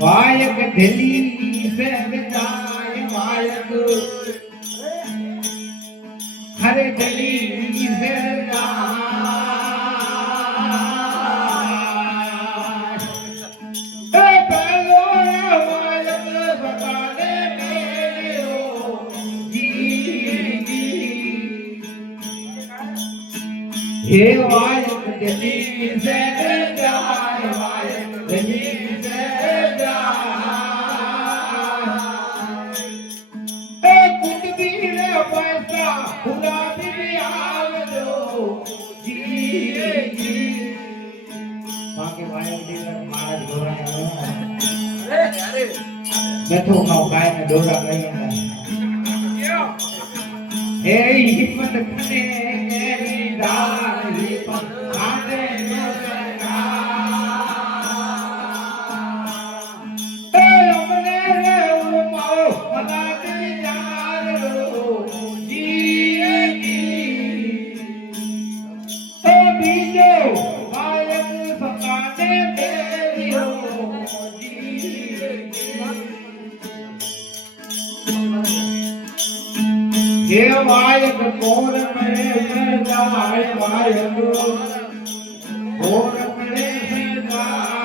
वायक दिल्ली से जाए वायक हर दिल्ली से हे वायक दिल्ली से जाए वायक दिल्ली से पैसा खुदा भी आवजो जी जी बाकी भाई जी महाराज घोड़ा अरे बैठो खाओ गाय ने डोरा गई हे हिम्मत खने मेरी दार हिम्मत आने नो हे वायक कोर में जाए वायक कोर में जाए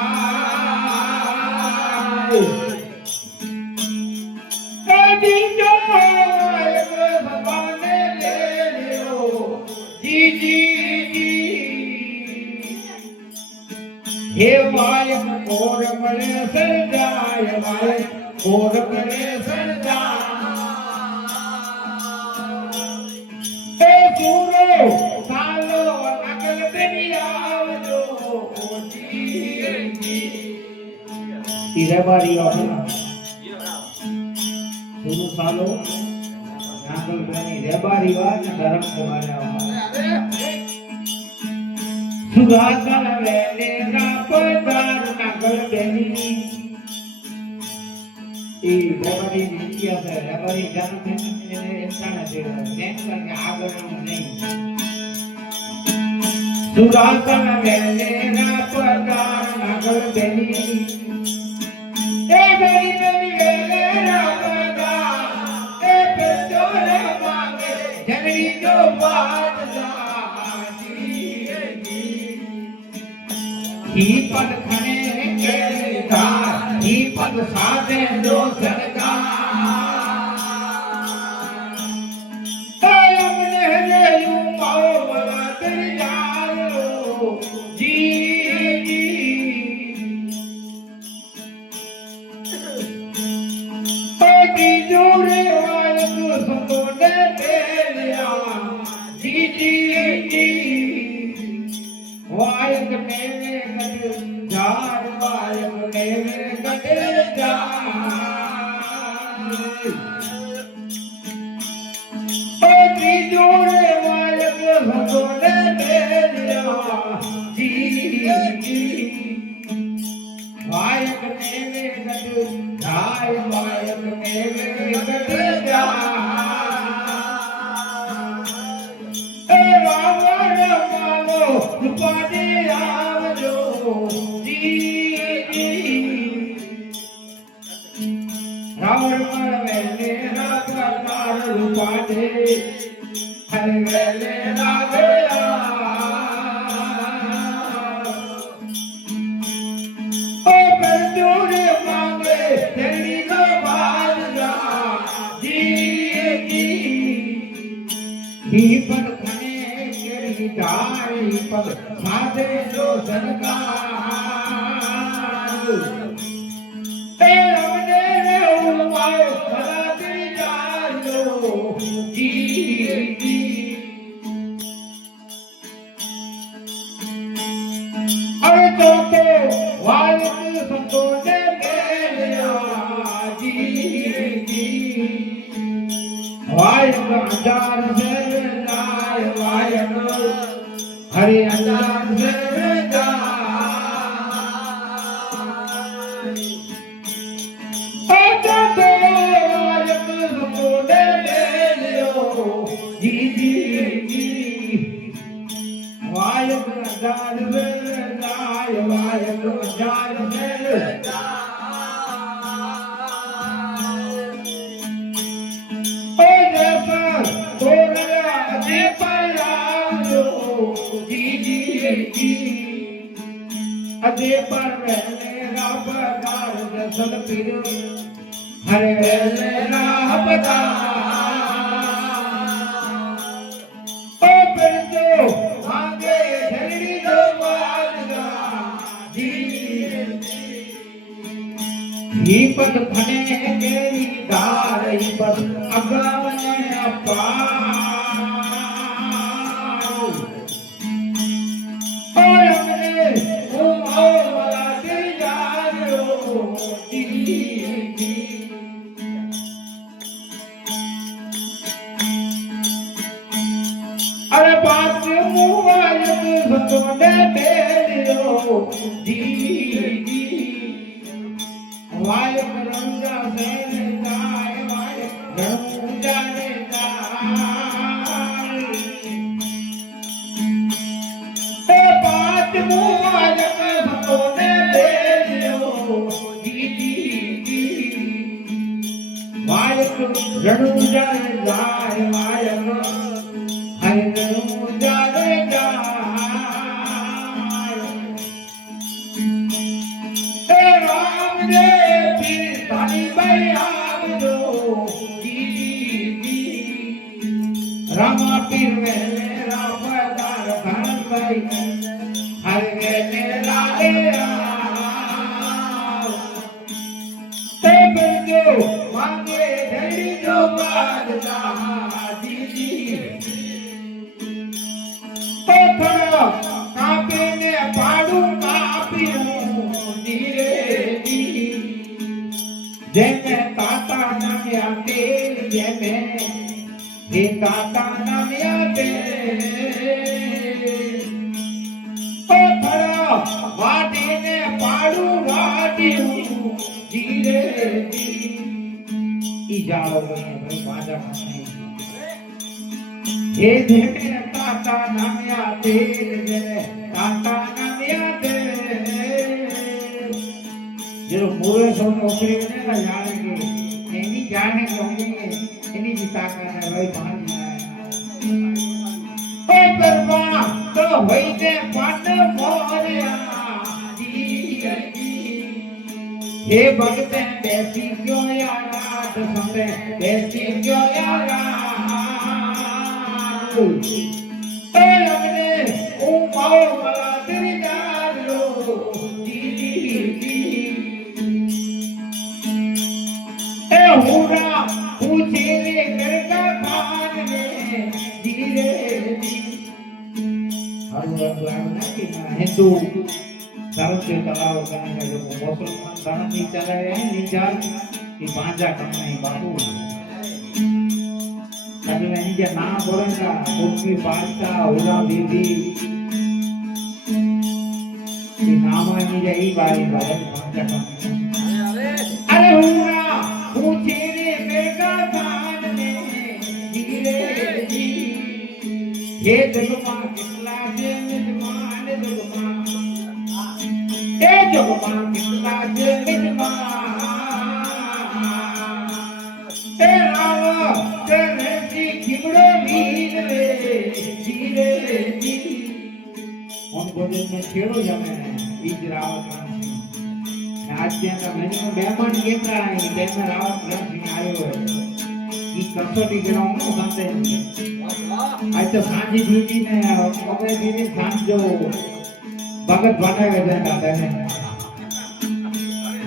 कभी जो वायक भगवाने ले लियो जी जी जी हे वायक कोर में से जाए वायक कोर में से जाए सालो अकल तेरी आवजो तीरे बारी आवना शुरू सालो नागल बनी रे बारी बात धर्म को माने सुधाकर वेले ना पदार नागल बनी ई रेबारी इंडिया से रेबारी जानते ने इंसान से नेट करके आगे नहीं सुरासन वेले ना पदार नागल बनी ए बेरी बेरी वेले ना पदार ए पेटोरे मांगे जगड़ी जो बात जाती ही पद खने के दार ही पद साधे जो सरकार वायक मेरे गट जार वायक मेरे गट जार ओ त्रिजोड़े वायक भगोड़े मेरे जी जी वायक मेरे गट जार वायक मेरे गट जार पादे आवजो जी जी रावण मर वेले रावण रूपादे हर वेले रावे ओ परजोरे मांगे तेरी को बाजा जी जी ही पर दाई पद साधे जो सरकार तेरा मेरे उमाए भला तेरी जानो जी जी अरे तो वाले संतोषे मेरे जी वायक अंजार से जाय वायक हरि अंजार से वायक अंजार से जाय वायक अंजार से अजय पर मेरा पदार दसल पीर हरे मेरा पदार ओ फिर जो आगे झड़ी जो वालगा जी पद फने केरी दार पद अगावने अपार अरे बात मुआयत सतोने बेलियो जी वायक रंगा से जाय वायक रंगा ने जाय ए बात मुआयत सतोने बेलियो जी वायक रंगा ने जाय वायक रामा पीर मेरा पदार धन भाई हरे मेरा ते बंदो मांगे धड़ी जो बादला दीदी तो थोड़ा कापे ने पाड़ू कापियों धीरे धीरे जैसे ताता नया तेल जैसे हे ताता नया तेल ओ थोड़ा वाटी ने पाड़ू वाटियों धीरे धीरे इजाओ गए भाई बाजा नहीं हे देखे ताता नया तेल जैसे ताता नया तेल जो पूरे सो नौकरी में ना जानेंगे नहीं जाने होंगे इन्हीं की ताकत है भाई पानी ओ परवा तो होई ने पाट मोरिया हे भगत बैसी क्यों यारा संगे बैसी क्यों यारा ए हमने ओ माओ वाला तेरी यार लो हुरा पूछे रे करका भान में धीरे हर भगवान ना कि हिंदू धर्म से तलाव करने का जो मुसलमान धर्म नहीं चला है निजाल कि बांजा करना ही बाबू कभी मैंने जो नाम बोलेगा मुक्ति बादशाह हुरा दीदी कि नाम नहीं जाई बारी भगत बांजा करना अरे हुरा पूछे रे मेरा दान में धीरे हे जगमा कितला जे मिजमान जगमा हे जगमा कितला जे मिजमान हे रावा तेरे की खिबड़े मीन रे धीरे हम बोले में छेड़ो जमे बीज रावत राज्य का मैंने मेहमान ये करा है जैसे रावत राज आयो है ये कसोटी ग्राउंड में बनते हैं आज तो सांझी ड्यूटी ने मगर दीदी सांझ जो भगत बना गए थे दादा ने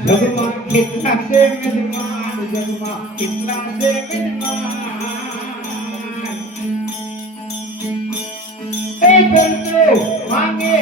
जगमा कितना से मेजमान जगमा कितना से मेजमान ए बंदो मांगे